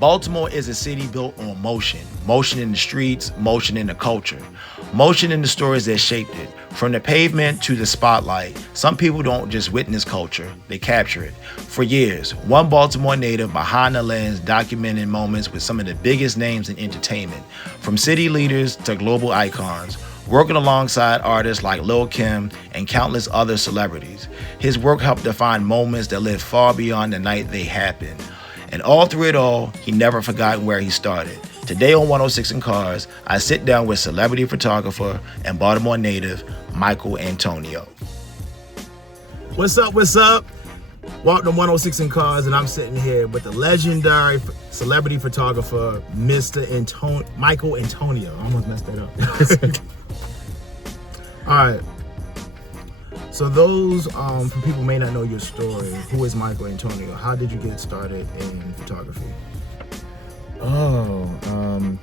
Baltimore is a city built on motion. Motion in the streets, motion in the culture. Motion in the stories that shaped it. From the pavement to the spotlight, some people don't just witness culture, they capture it. For years, one Baltimore native behind the lens documenting moments with some of the biggest names in entertainment, from city leaders to global icons, working alongside artists like Lil Kim and countless other celebrities. His work helped define moments that lived far beyond the night they happened. And all through it all, he never forgot where he started. Today on 106 in Cars, I sit down with celebrity photographer and Baltimore native, Michael Antonio. What's up, what's up? Welcome to 106 in Cars, and I'm sitting here with the legendary celebrity photographer, Michael Antonio. I almost messed that up. All right. So those, for people who may not know your story, who is Michael Antonio? How did you get started in photography? I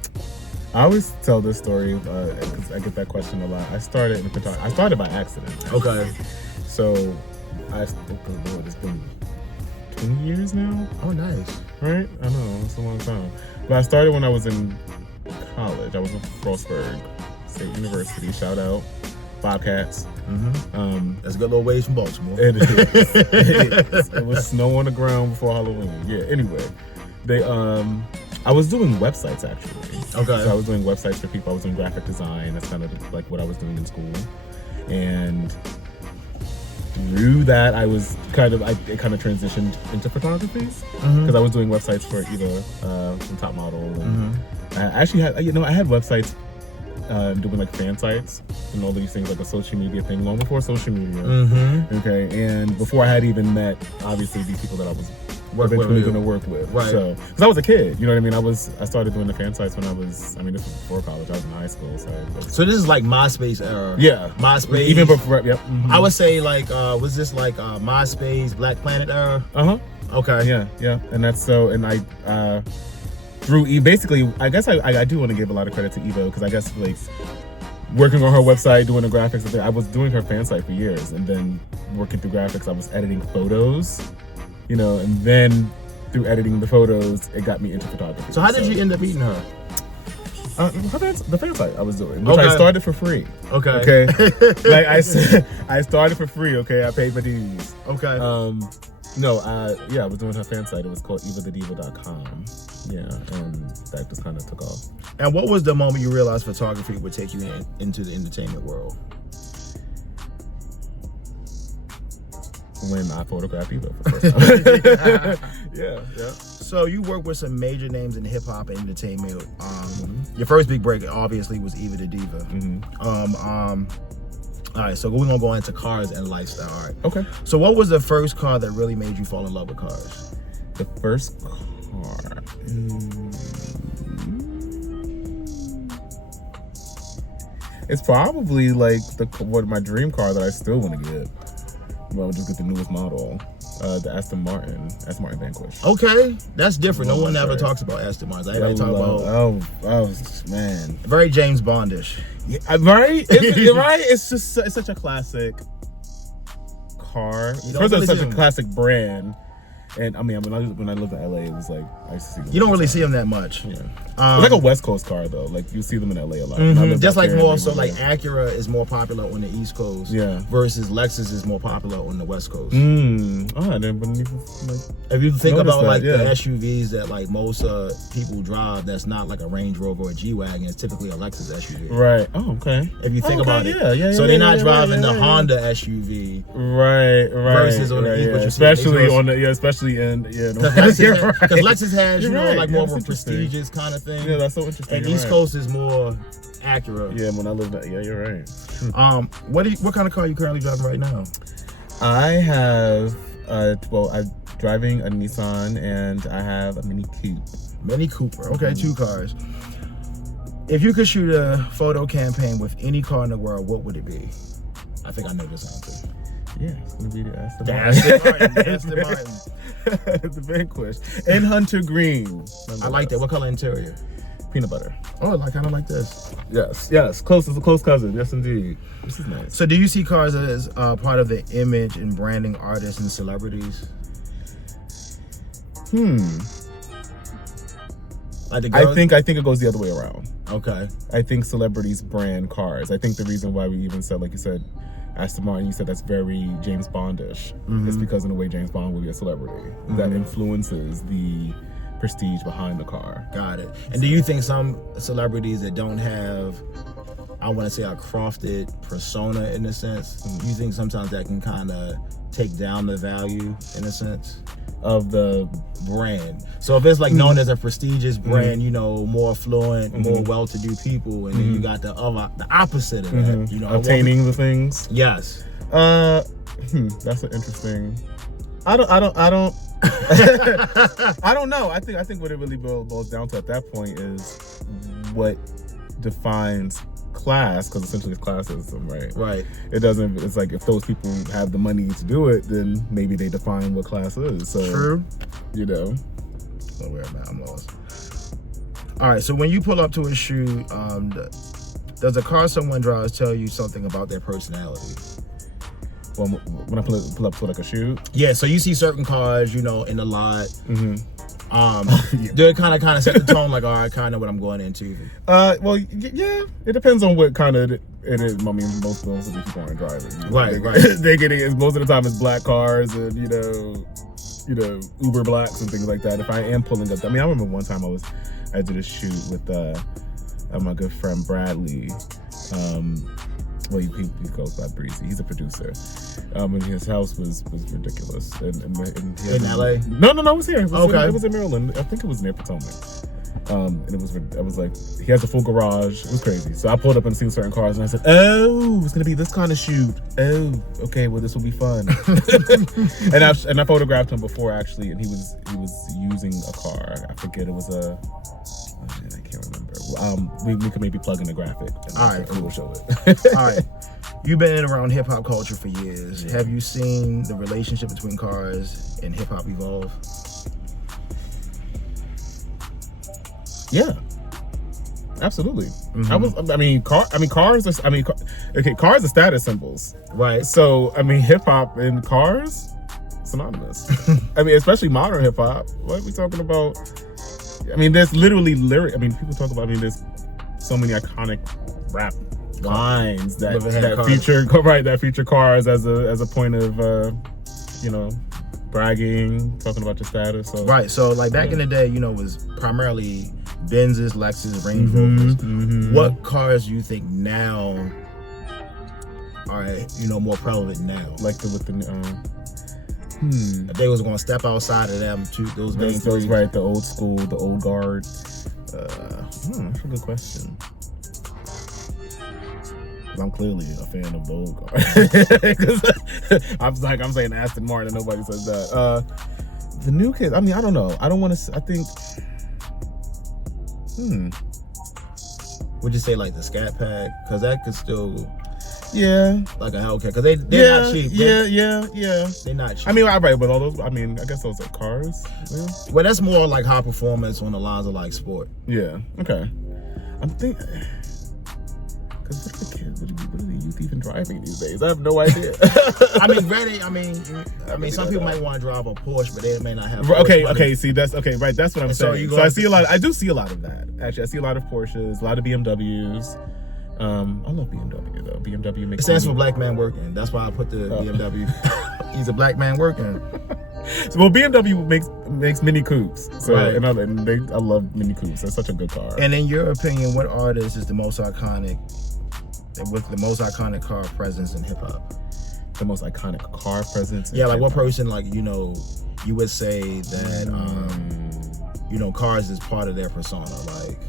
always tell this story because I get that question a lot. I started in photography. I started by accident. Actually. Okay. So it's been 20 years now. Oh, nice. Right? I know, it's a long time. But I started when I was in college. I was in Frostburg State University. Shout out Bobcats. Mm-hmm. That's a good little ways from Baltimore. It is. It was snow on the ground before Halloween. Yeah. Anyway, I was doing websites actually. Okay. So I was doing websites for people. I was doing graphic design. That's kind of like what I was doing in school. And through that, it kind of transitioned into photography because I was doing websites for either some Top Model. And I actually had, I had websites. Doing like fan sites and all these things, like a social media thing, long before social media. Okay, and before I had even met obviously these people that I was eventually going to work with. Right. So, because I was a kid, you know what I mean. I started doing the fan sites when this was before college. I was in high school. So this is like MySpace era. Yeah, MySpace. Even before. Yep. I would say like, was this like MySpace, Black Planet era? Okay. Yeah, and that's so, and I. Through basically, I guess I do want to give a lot of credit to Evo because I guess like working on her website, doing the graphics, I was doing her fan site for years, and then working through graphics, I was editing photos, and then through editing the photos, it got me into photography. So how did you end up meeting her? The fan site I was doing, which I started for free. Okay. Like I started for free. Okay, I paid my dues. Okay. I was doing her fan site. It was called evadediva.com. Yeah, and that just kind of took off. And what was the moment you realized photography would take you into the entertainment world? When I photographed Eva for the first time. Yeah. So you work with some major names in hip hop and entertainment. Your first big break obviously was Eva the Diva. All right, so we're gonna go into cars and lifestyle. All right. Okay. So what was the first car that really made you fall in love with cars? The first car. It's probably like my dream car that I still want to get. Well, I'll just get the newest model, the Aston Martin Vanquish. Okay, that's different. No one ever talks about Aston Martins. Everybody talk about oh man, very James Bondish. Yeah, right? Right? It's such a classic car. First, it's such a classic brand. And when I lived in LA, it was like I used to see them. You don't really see them that much. Yeah, it's like a West Coast car though. Like you see them in LA a lot. Just like more so, like Acura is more popular on the East Coast. Yeah. Versus Lexus is more popular on the West Coast. I didn't even if you think about the SUVs that like most people drive, that's not like a Range Rover or a G-Wagon. It's typically a Lexus SUV. Right. Oh, okay. If you think about it. Yeah. So they're not driving the Honda SUV. Right. Versus on the East, especially in because Lexus has more of a prestigious kind of thing. Yeah, that's so interesting. And East Coast is more Acura. Yeah, when I lived there, yeah, you're right. What kind of car are you currently driving right now? I have I'm driving a Nissan and I have a Mini Coupe. Mini Cooper. Okay, two cars. If you could shoot a photo campaign with any car in the world, what would it be? I think I know this answer. Yeah, it's gonna be the Aston Martin. The Vanquish. And Hunter Green. I like that. What color interior? peanut butter. Oh, like kind of like this. Yes, close cousin. Yes, indeed. This is nice. So, do you see cars as part of the image and branding artists and celebrities? Like the girls? I think it goes the other way around. Okay. I think celebrities brand cars. I think the reason why we even said, like you said, Aston Martin, you said that's very James Bondish. It's because in a way James Bond will be a celebrity that influences the prestige behind the car. Got it. And do you think some celebrities that don't have, I want to say, a crafted persona in a sense, you think sometimes that can kind of take down the value in a sense Of the brand? So if it's like known as a prestigious brand, you know, more affluent, more well-to-do people, and then you got the opposite of that, you know, obtaining the things. Yes. That's an interesting. I don't I don't know. I think what it really boils down to at that point is what defines class, because essentially it's classism, right? Right. It's like if those people have the money to do it, then maybe they define what class is. So true. You know. Oh, where am I? I'm lost. All right. So when you pull up to a shoot, does a car someone drives tell you something about their personality? Well, when I pull up to like a shoot. Yeah. So you see certain cars, you know, in the lot. They kind of set the tone, like, all right, kind of what I'm going into. Well, yeah, it depends on what kind of it is. I mean, most of these people aren't driving. You know? Right. They're getting it. Most of the time, it's black cars and you know, Uber blacks and things like that. If I am pulling up, I mean, I remember one time I did a shoot with my good friend Bradley. Well, he goes by Breezy. He's a producer. And his house was ridiculous. And in LA? No, it was here. It was in Maryland. I think it was near Potomac. And I was like, he has a full garage. It was crazy. So I pulled up and seen certain cars and I said, oh, it's gonna be this kind of shoot. Oh, okay, well this will be fun. and I photographed him before actually, and he was using a car. I forget, it was a I can't remember. We could maybe plug in the graphic. All right, we'll show it. All right. You've been around hip hop culture for years. Yeah. Have you seen the relationship between cars and hip hop evolve? Yeah, absolutely. Cars are status symbols, right? So I mean, hip hop and cars, synonymous. I mean, especially modern hip hop. What are we talking about? I mean, there's literally lyric. I mean, people talk about. I mean, there's so many iconic rap lines that feature cars as a point of bragging, talking about your status. So. Right. So like back in the day, you know, it was primarily Benzes, Lexus, Range Rovers. What cars do you think now are, you know, more prevalent now? Like with If they was going to step outside of them, those main three. Right, the old school, the old guard. That's a good question. I'm clearly a fan of the old guard. I'm saying Aston Martin, and nobody says that. The new kids, I mean, I don't know. I don't want to. I think. Would you say like the Scat Pack? Because that could still. Yeah. Like a Hellcat. Because they're not cheap. Yeah. They're not cheap. I mean, right, with all those, I mean, I guess those are cars. Yeah. Well, that's more like high performance on the lines of like sport. Yeah. Okay. I'm thinking. Because what are the kids? What are the youth even driving these days? I have no idea. I mean, some people might want to drive a Porsche, but they may not have. Okay. See, that's okay. Right, that's what I'm saying. So I see a lot. I do see a lot of that. Actually, I see a lot of Porsches, a lot of BMWs. I love BMW though. BMW makes. It stands for black man working. That's why I put the BMW. He's a black man working. So, well, BMW makes Mini Coupes. So, right. and I love Mini Coupes. That's such a good car. And in your opinion, what artist is the most iconic? With the most iconic car presence in hip hop? The most iconic car presence? Yeah, like what person, like, you know, you would say that, you know, cars is part of their persona. Like,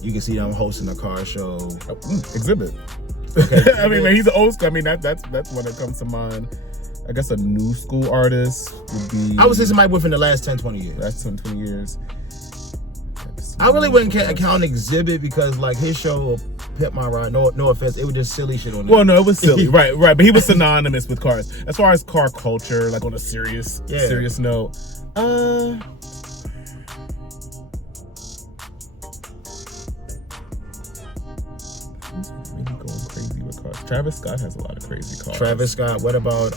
you can see them hosting a car show. Exhibit. Okay, I mean, man, he's an old school. I mean, that's one that comes to mind. I guess a new school artist would be. I would say somebody within the last 10, 20 years. Last 10, 20 years. I really wouldn't count Exhibit because, like, his show, Pimp My Ride, no offense, it was just silly shit on there. Well, no, it was silly. right. But he was synonymous with cars. As far as car culture, like on a serious note, Travis Scott has a lot of crazy cars. Travis Scott. What about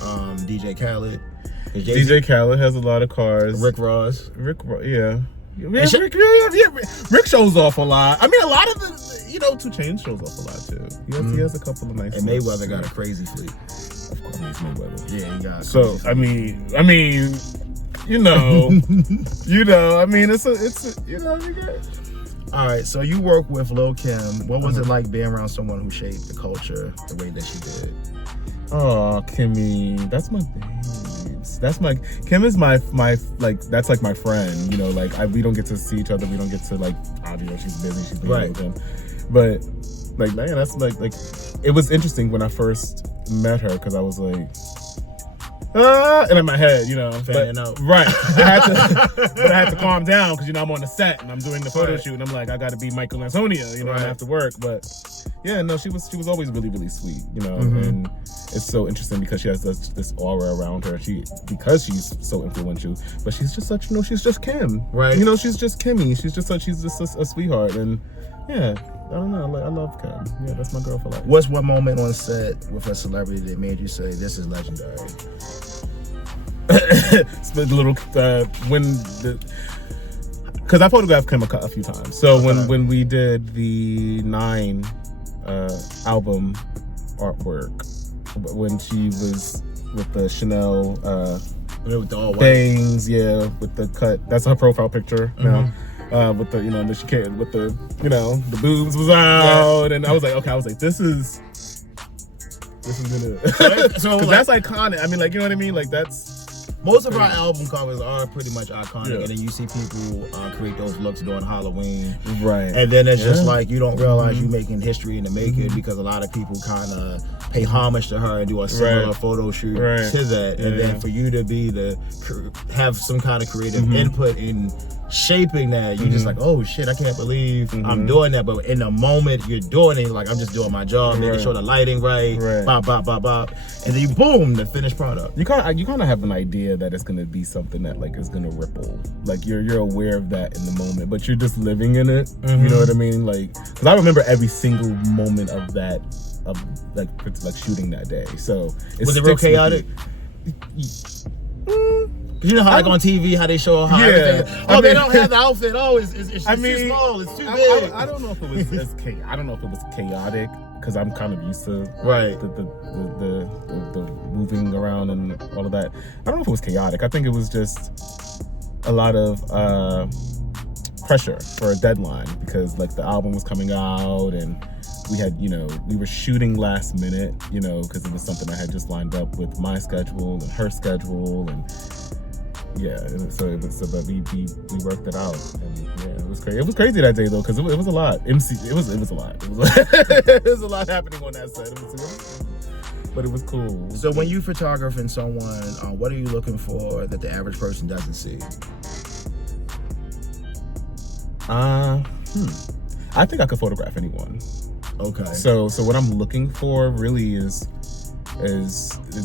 DJ Khaled? DJ Khaled has a lot of cars. Rick Ross. Yeah. Rick shows off a lot. I mean, a lot of the, 2 Chainz shows off a lot too. He has a couple of nice. And Mayweather got a crazy fleet. Of course, he's Mayweather. Yeah, he got. So I mean, it's you got. All right, so you work with Lil Kim. What was it like being around someone who shaped the culture the way that she did? Oh, Kimmy, that's my babes. Kim is my that's like my friend. We don't get to see each other. We don't get to she's busy. She's busy with him. But man, that's like it was interesting when I first met her because I was like. And in my head, Fanning out. Right. I had to calm down because I'm on the set and I'm doing the photo shoot and I'm like, I got to be Michael Antonia, after work. But yeah, no, she was always really, really sweet, and it's so interesting because she has this aura around her. Because she's so influential, but she's just such, she's just Kim, right? She's just Kimmy. She's just a sweetheart, and yeah. I don't know. I love Kim. Yeah, that's my girl for life. What's one moment on set with a celebrity that made you say, "This is legendary"? Because I photographed Kim a few times. So when we did the 9 album artwork, when she was with the Chanel with the all white bangs, with the cut. That's her profile picture now. With the that she can't with the the boobs was out, and I was like, this is gonna so that's iconic. I mean, you know what I mean? That's most of our album covers are pretty much iconic, and then you see people create those looks during Halloween, right? And then it's just you don't realize you're making history in the making because a lot of people kind of pay homage to her and do a similar photo shoot to that, and then for you to have some kind of creative input in shaping that, you're just like, oh shit, I can't believe I'm doing that. But in the moment you're doing it, I'm just doing my job, making sure the lighting right, bop, bop, bop, bop, and then boom, the finished product. You kind of have an idea that it's gonna be something that is gonna ripple. You're aware of that in the moment, but you're just living in it. You know what I mean? Because I remember every single moment of that, of shooting that day. So was it real chaotic? You know how on TV how they show how everything. They don't have the outfit. Oh, it's too small. It's too big. I don't know if it was I don't know if it was chaotic because I'm kind of used to the moving around and all of that. I don't know if it was chaotic. I think it was just a lot of pressure for a deadline because the album was coming out and we had we were shooting last minute because it was something I had just lined up with my schedule and her schedule and. Yeah, but we worked it out, and it was crazy. It was crazy that day though, because it was a lot. It was a lot. It was a lot happening on that set. But it was cool. So when you photographing someone, what are you looking for that the average person doesn't see? I think I could photograph anyone. Okay. So what I'm looking for really is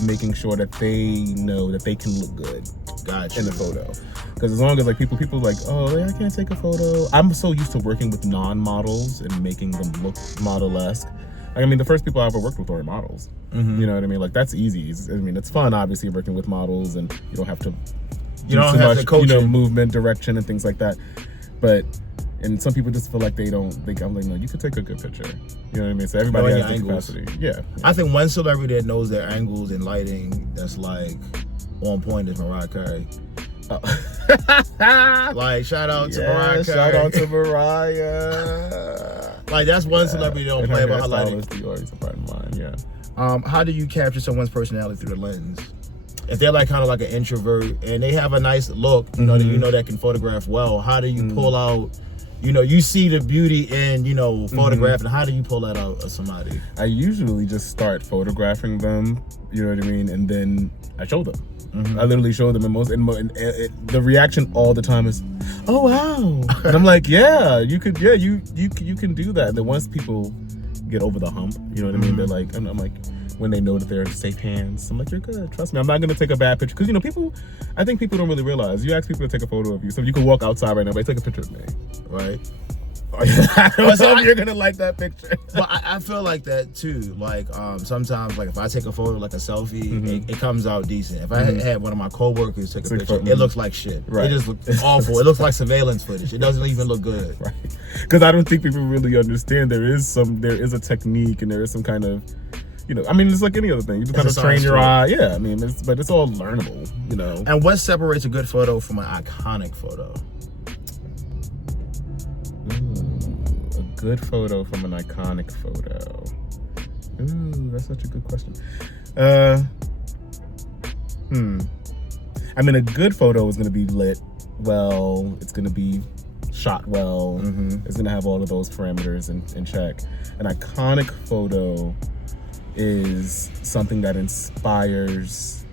making sure that they know that they can look good. Gotcha. In the photo, because as long as people I can't take a photo. I'm so used to working with non-models and making them look model-esque. I mean, the first people I ever worked with were models. You know what I mean? That's easy. It's fun, obviously, working with models, and you don't have to movement, direction, and things like that. And some people just feel like they don't think. I'm like, no, you could take a good picture. You know what I mean? So everybody has the capacity. Yeah. I think one celebrity that knows their angles and lighting that's on point is Mariah Carey. Shout out to Mariah Carey. Shout out to Mariah. That's one celebrity that don't play about her lighting. Always a friend of mine. Yeah. How do you capture someone's personality through the lens? If they're kind of like an introvert and they have a nice look, that can photograph well, how do you pull out? You see the beauty in, photographing. How do you pull that out of somebody? I usually just start photographing them, you know what I mean, and then I show them. I literally show them, and the reaction all the time is, "Oh wow!" And I'm like, "Yeah, you could, you can do that." And then once people get over the hump, you know what I mean, they're like, I'm like, when they know that they're in safe hands, I'm like, "You're good. Trust me, I'm not gonna take a bad picture." Because I think people don't really realize. You ask people to take a photo of you, so you can walk outside right now, but take a picture of me, right? I don't know if you're gonna like that picture. But I feel like that too. Like sometimes, like if I take a photo, like a selfie, it comes out decent. If I had one of my coworkers take a picture, it looks like shit. Right. It just looks awful. It looks like surveillance footage. It doesn't even look good. Right. Because I don't think people really understand there is a technique and there is some kind of, I mean, it's like any other thing. You just kind of train your eye. Yeah, I mean, but it's all learnable, And what separates a good photo from an iconic photo? A good photo from an iconic photo. Ooh, that's such a good question. I mean, a good photo is going to be lit well. It's going to be shot well. It's going to have all of those parameters in check. An iconic photo is something that inspires,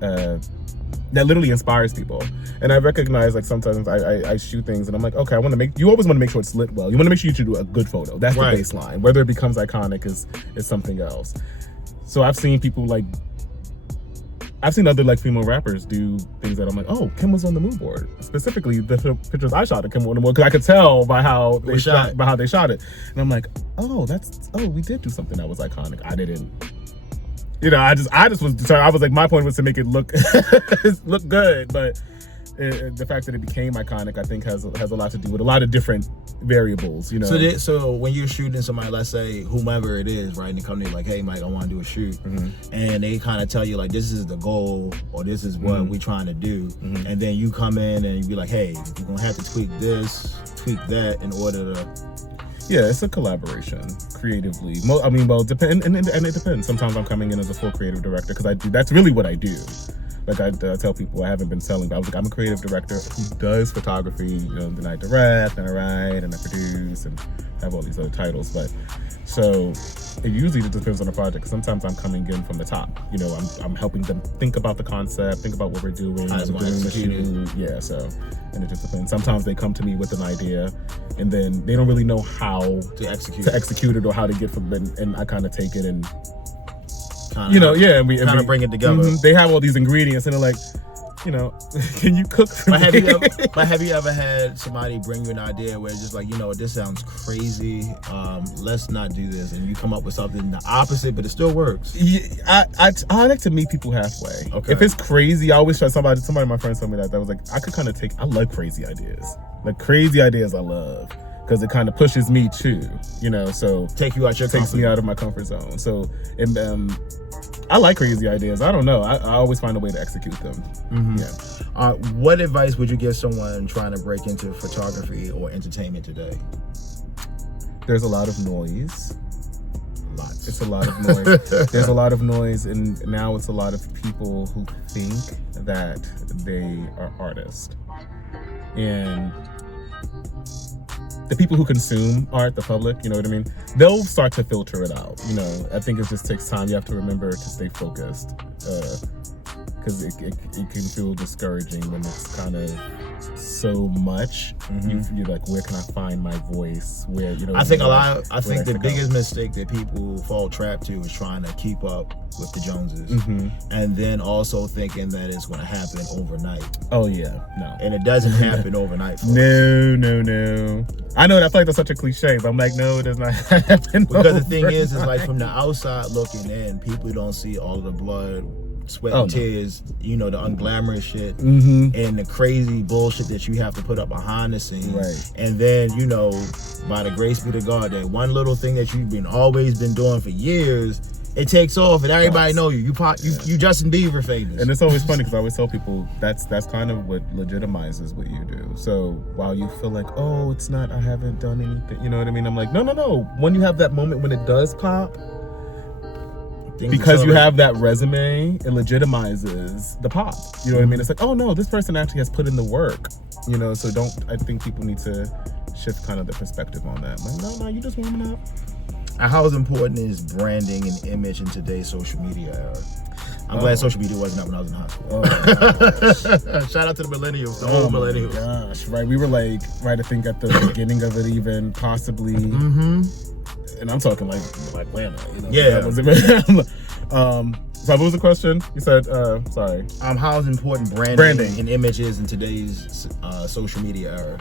that literally inspires people. And I recognize, like, sometimes I shoot things and I'm like, okay, you always want to make sure it's lit well. You want to make sure you do a good photo. That's the baseline. Whether it becomes iconic is something else. So I've seen other like female rappers do things that I'm like, oh, Kim was on the mood board. Specifically, the pictures I shot of Kim on the mood, because I could tell by how they shot it. And I'm like, oh, we did do something that was iconic. I didn't. I just was determined. I was like, my point was to make it look look good, but the fact that it became iconic, I think, has a lot to do with a lot of different variables. So when you're shooting somebody, let's say whomever it is, right, and they come to you like, hey, Mike, I want to do a shoot, and they kind of tell you like, this is the goal or this is what we're trying to do, and then you come in and you be like, hey, you're gonna have to tweak this, tweak that in order to. Yeah, it's a collaboration creatively. I mean, well, and it depends. Sometimes I'm coming in as a full creative director because that's really what I do. Like I tell people, I haven't been selling, but I was like, I'm a creative director who does photography. Then I direct and I write and I produce and have all these other titles. But so it usually just depends on the project. Sometimes I'm coming in from the top. I'm helping them think about the concept, think about what we're doing. I'm doing the shoot. Yeah, so, and it just depends. Sometimes they come to me with an idea and then they don't really know how to execute it or how to get from it, and I kind of take it and and we kind of bring it together. They have all these ingredients and they're like, can you cook for me? Have you ever had somebody bring you an idea where it's just like, this sounds crazy, let's not do this, and you come up with something the opposite, but it still works? Yeah, I like to meet people halfway. Okay. If it's crazy, I always try. Somebody of my friends told me that was like, I love crazy ideas. Like crazy ideas I love. Because it kind of pushes me too, so takes me out of my comfort zone. So, I like crazy ideas. I don't know. I always find a way to execute them. Yeah. What advice would you give someone trying to break into photography or entertainment today? There's a lot of noise. Lots. It's a lot of noise. There's a lot of noise, and now it's a lot of people who think that they are artists, and the people who consume art, the public, you know what I mean? They'll start to filter it out. I think it just takes time. You have to remember to stay focused, because it can feel discouraging when it's kind of so much. You're like, where can I find my voice? Where I think the biggest mistake that people fall trapped to is trying to keep up with the Joneses, and then also thinking that it's going to happen overnight. Oh yeah, no, and it doesn't happen overnight. No. I know that. I feel like that's such a cliche, but I'm like, no, it does not happen. Because the thing is like from the outside looking in, people don't see all of the blood, sweat, and tears, the unglamorous shit, and the crazy bullshit that you have to put up behind the scenes. Right. And then, by the grace be to God, that one little thing that you've always been doing for years, it takes off and everybody know you. You Justin Bieber famous. And it's always funny because I always tell people that's kind of what legitimizes what you do. So while you feel like, oh, it's not, I haven't done anything, you know what I mean? I'm like, no. When you have that moment when it does pop, because you have that resume, it legitimizes the pop. You know what I mean? It's like, oh no, this person actually has put in the work. So I think people need to shift kind of the perspective on that. Like, no, you just warming up. How important is branding and image in today's social media era? I'm glad social media wasn't up when I was in high school. Oh, shout out to the millennials, the old millennials. Gosh, right? We were like, I think at the beginning of it, even possibly. And I'm talking like Atlanta. Yeah. So what was the question? You said, sorry. How is important branding and images in today's social media era?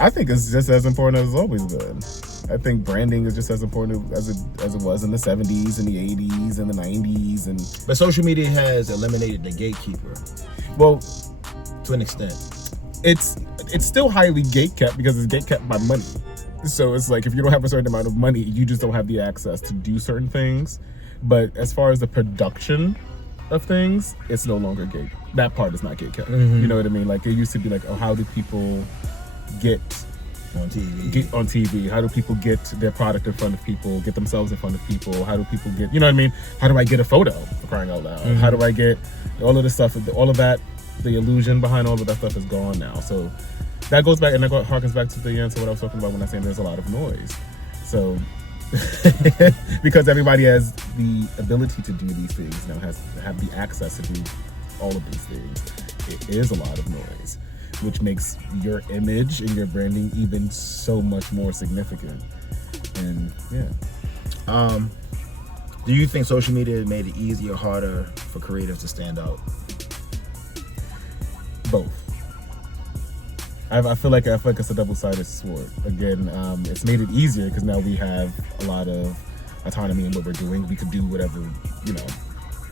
I think it's just as important as it's always been. I think branding is just as important as it was in the 70s and the 80s and the 90s. But social media has eliminated the gatekeeper. Well, to an extent. It's still highly gatekept because it's gatekept by money. So it's like if you don't have a certain amount of money, you just don't have the access to do certain things. But as far as the production of things, it's no longer gate. That part is not gatekept. Mm-hmm. You know what I mean? Like it used to be like, oh, how do people get on TV? How do people get their product in front of people, get themselves in front of people? How do people get, you know what I mean? How do I get a photo, for crying out loud? Mm-hmm. How do I get all of this stuff, all of that, the illusion behind all of that stuff is gone now. So that goes back, and that harkens back to the answer what I was talking about when I saying there's a lot of noise. So because everybody has the ability to do these things now, have the access to do all of these things, it is a lot of noise, which makes your image and your branding even so much more significant. And yeah. Do you think social media made it easier or harder for creatives to stand out? Both. I feel like it's a double-sided sword. Again, it's made it easier because now we have a lot of autonomy in what we're doing. We can do whatever, you know.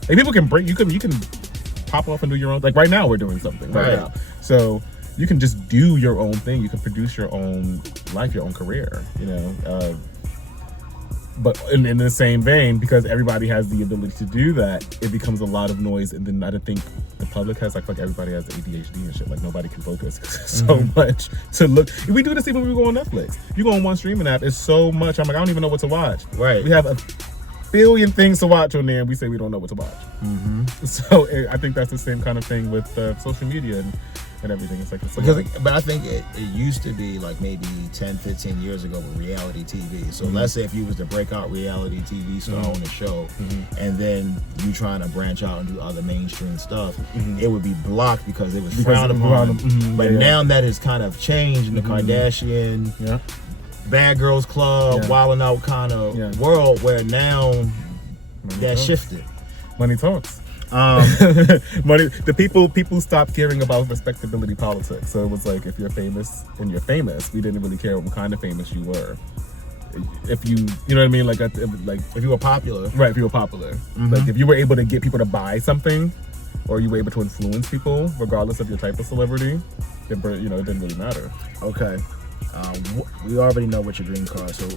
Like people can break. You can pop off and do your own. Like right now, we're doing something right now. So you can just do your own thing. You can produce your own life, your own career. You know. But in the same vein, because everybody has the ability to do that, it becomes a lot of noise. And then I don't think the public has, like everybody has ADHD and shit. Like nobody can focus so much to look. We do this even when we go on Netflix. You go on one streaming app, it's so much. I'm like, I don't even know what to watch. Right. We have a billion things to watch on there, and we say we don't know what to watch. Mm-hmm. So I think that's the same kind of thing with social media and everything. It's like but I think it used to be like maybe 10, 15 years ago with reality TV. So let's say if you was the breakout reality TV star on the show, and then you trying to branch out and do other mainstream stuff, it would be blocked because it was frowned upon. But now that has kind of changed in the Kardashian, Bad Girls Club, Wildin' Out kind of world, where now that shifted. Money talks. Money. The people stopped caring about respectability politics. So it was like, if you're famous and you're famous, we didn't really care what kind of famous you were. If you know what I mean, like if you were popular, right? If you were popular, like if you were able to get people to buy something, or you were able to influence people, regardless of your type of celebrity, then it didn't really matter. Okay. We already know what your dream car is. So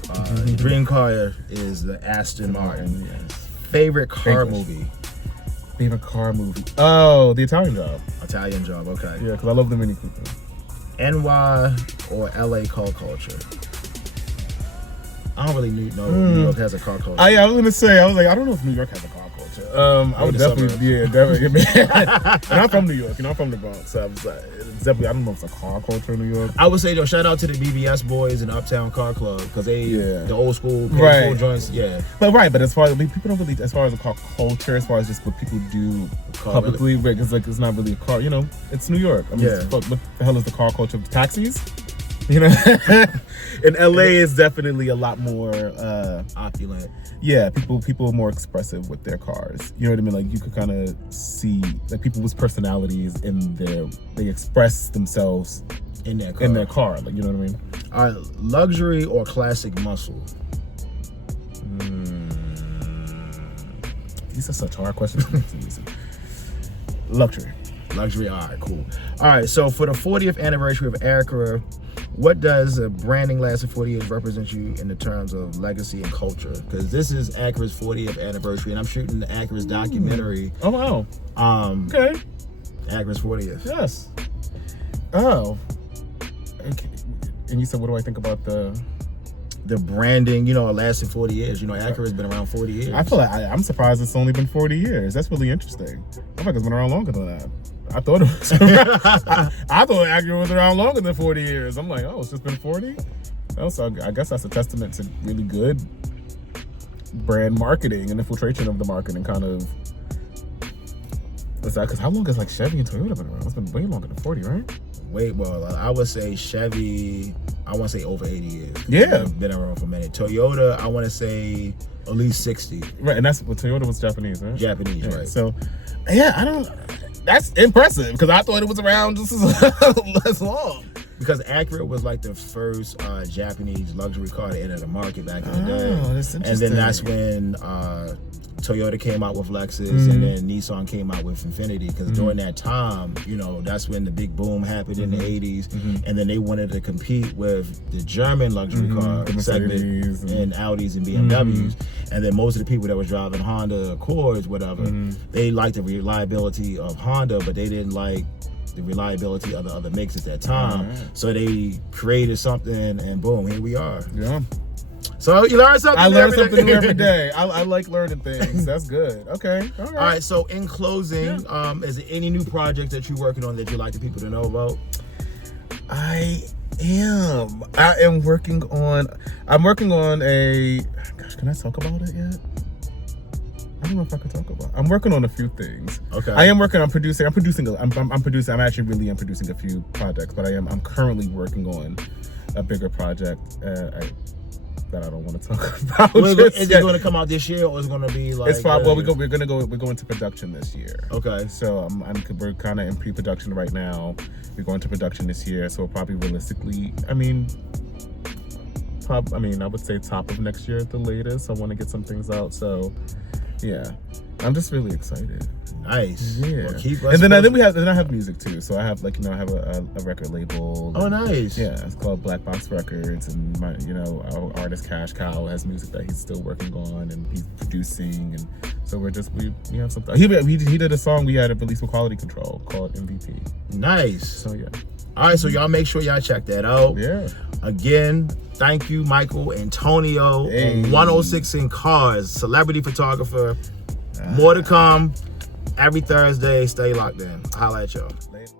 your dream car is the Aston Martin. Yes. Favorite car movie? Favorite car movie? Oh, The Italian Job. Italian Job, okay. Yeah, because I love the Mini Cooper. NY or LA car culture? I don't really know New York has a car culture. I was gonna say, I don't know if New York has a car culture. I would definitely. And I'm from New York, I'm from the Bronx, so I was like, definitely, I don't know if it's a car culture in New York. I would say though, shout out to the BBS boys and Uptown Car Club, because the old school joints, But as far as people don't really, as far as a car culture, as far as just what people do publicly, because it's not really a car. It's New York. I mean, what the hell is the car culture? Taxis. In LA is definitely a lot more opulent. Yeah, people are more expressive with their cars. You know what I mean? Like you could kind of see like people's personalities they express themselves in their car. Like, you know what I mean? All right, luxury or classic muscle? These are such hard questions. Luxury. Luxury, all right, cool. All right, so for the 40th anniversary of Acura, what does a branding lasting 40 years represent you in the terms of legacy and culture? Because this is Acura's 40th anniversary, and I'm shooting the Acura's documentary. Oh, wow. Okay. Acura's 40th. Yes. Oh. Okay. And you said, what do I think about the branding, lasting 40 years. Acura's been around 40 years. I feel like I'm surprised it's only been 40 years. That's really interesting. I feel like it's been around longer than that. I thought it was I thought Acura was around longer than 40 years. I'm like, oh, it's just been 40? So I guess that's a testament to really good brand marketing and infiltration of the marketing kind of. Because how long has like Chevy and Toyota been around? It's been way longer than 40, right? I would say Chevy, I want to say over 80 years. Yeah. Been around for a minute. Toyota, I want to say at least 60. Right, and that's what Toyota was Japanese, right? Japanese, yeah, right. So, that's impressive because I thought it was around just as long. Because Acura was like the first Japanese luxury car to enter the market back in the day. That's interesting. And then that's when Toyota came out with Lexus, and then Nissan came out with Infiniti. Because during that time, you know, that's when the big boom happened in the 80s. And then they wanted to compete with the German luxury car segment and Audis and BMWs. And then most of the people that was driving Honda Accords, whatever, they liked the reliability of Honda, but they didn't like the reliability of the other makes at that time. So they created something, and boom, here we are. Yeah. So you learn something. I learn something new every day. I like learning things. That's good. Okay. All right. All right. So in closing, is there any new project that you're working on that you'd like the people to know about? I am working on. I'm working on a. Gosh, can I talk about it yet? I don't know if I could talk about. I'm working on a few things. Okay. I am working on producing. I'm producing. I'm actually really am producing a few projects, but I'm currently working on a bigger project. That I don't want to talk about. Is it going to come out this year, or is it going to be like? It's fine. Well, we're going into production this year. Okay. So we're kind of in pre-production right now. We're going to production this year, so probably realistically, I would say top of next year at the latest. I want to get some things out. So, yeah, I'm just really excited. Nice. Yeah. Well, keep us and then I have music too. So I have I have a record label. Oh, nice. Yeah, it's called Black Box Records, and our artist Cash Cow has music that he's still working on and he's producing, and so we have something. He did a song we had to release with Quality Control called MVP. Nice. So yeah. All right, so y'all make sure y'all check that out. Yeah. Again, thank you, Michael Antonio, on 106 in Cars, celebrity photographer. More to come every Thursday. Stay locked in. Holla at y'all. Later.